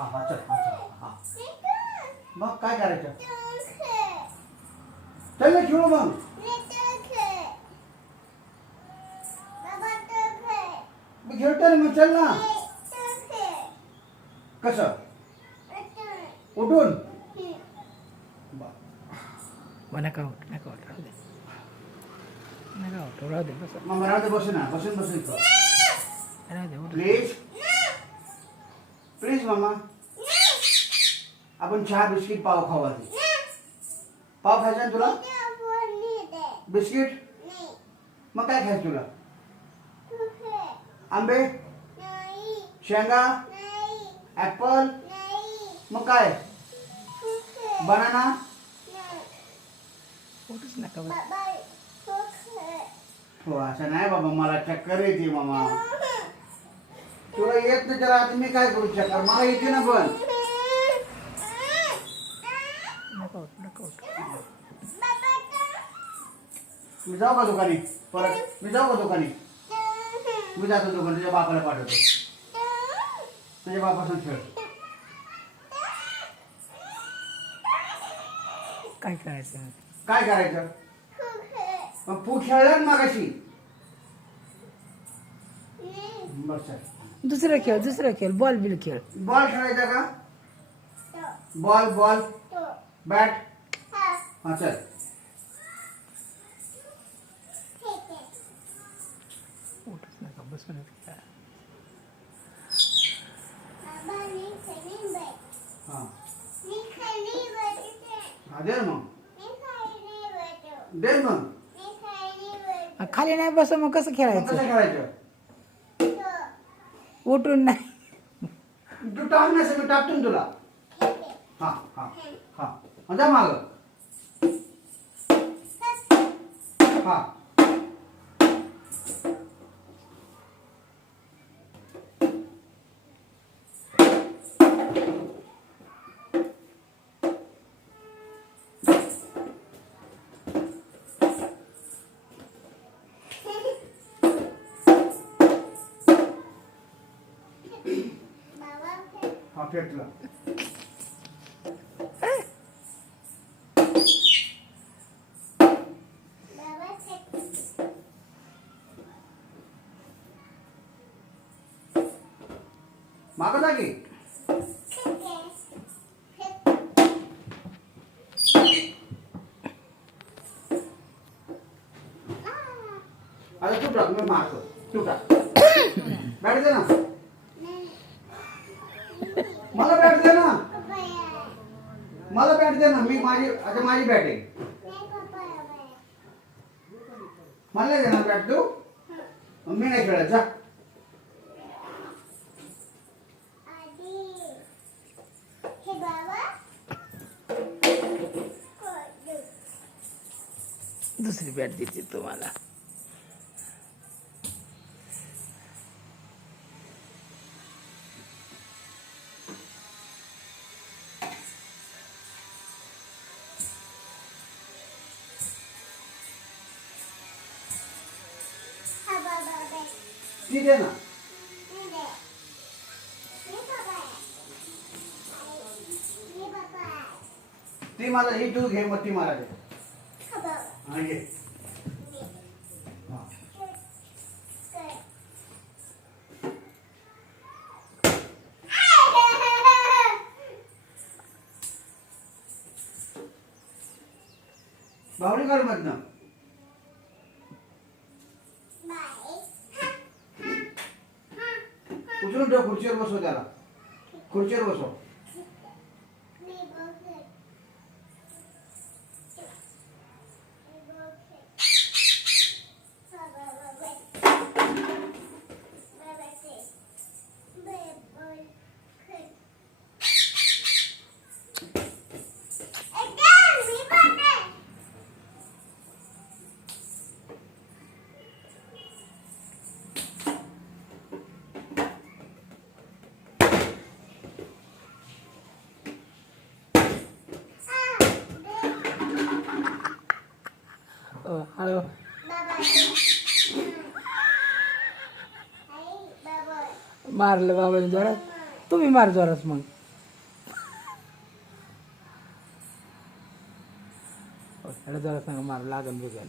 हा हा चल हा चल हा मग काय करायचं चल ना खेळू मग मी खेळतो ना मग चल ना कसं उठून नका उठ नका उठ राहू दे नका उठ राहू दे बस मग राहू दे बसू ना बसून बसून राहू दे उठ प्लीज प्लीज मामा आपण चहा बिस्किट पाव खाऊ आधी पाव खायचा ना तुला बिस्किट मग काय खायचं तुला आंबे शेंगा ऍपल मग काय बनाना उठूच नका बस हो असं नाही बाबा मला चक्कर येते मामा तुला येत नाही तर आता मी काय करू चक्कर मला येते ना पण नका उठ मी जाऊ का दुकानी परत मी जाऊ का दुकानी मी जातो दुकान तुझ्या बापाला पाठवतो तुझ्या बापासून खेळ काय करायचं काय करायचं मग तू खेळला ना मागाशी बस दुसरं खेळ बॉल बिल खेळ बॉल खेळायचा का बॉल बॉल बॅट हा चल उठूच नका बसून नका हा हा दे ना मग दे ना मग खाली नाही बस मग कसं मग खेळायचं कसं खेळायचं उठून नाही तू टाक ना सगळं टाकतो ना तुला हा हा हा जा माग हा हा फेक तुला मागं जा की आता तू टाक मी मारतो तू टाक बॅट दे ना मला बॅट दे ना मला बॅट दे ना मी माझी आता माझी बॅट आहे मला नाही देणार बॅट तू मी नाही खेळत जा दुसरी बॅट देते तुम्हाला ती दे ना ती मला ही तू घे मग ती मला दे हा घे हा. बावडी काढ मधनं उचलून ठेव खुर्चीवर बसव त्याला खुर्चीवर बसव हळू मारलं बाबाने जोरात तुम्ही मार जोरात मग ह्याला जरा सांगा मार लागन बिगन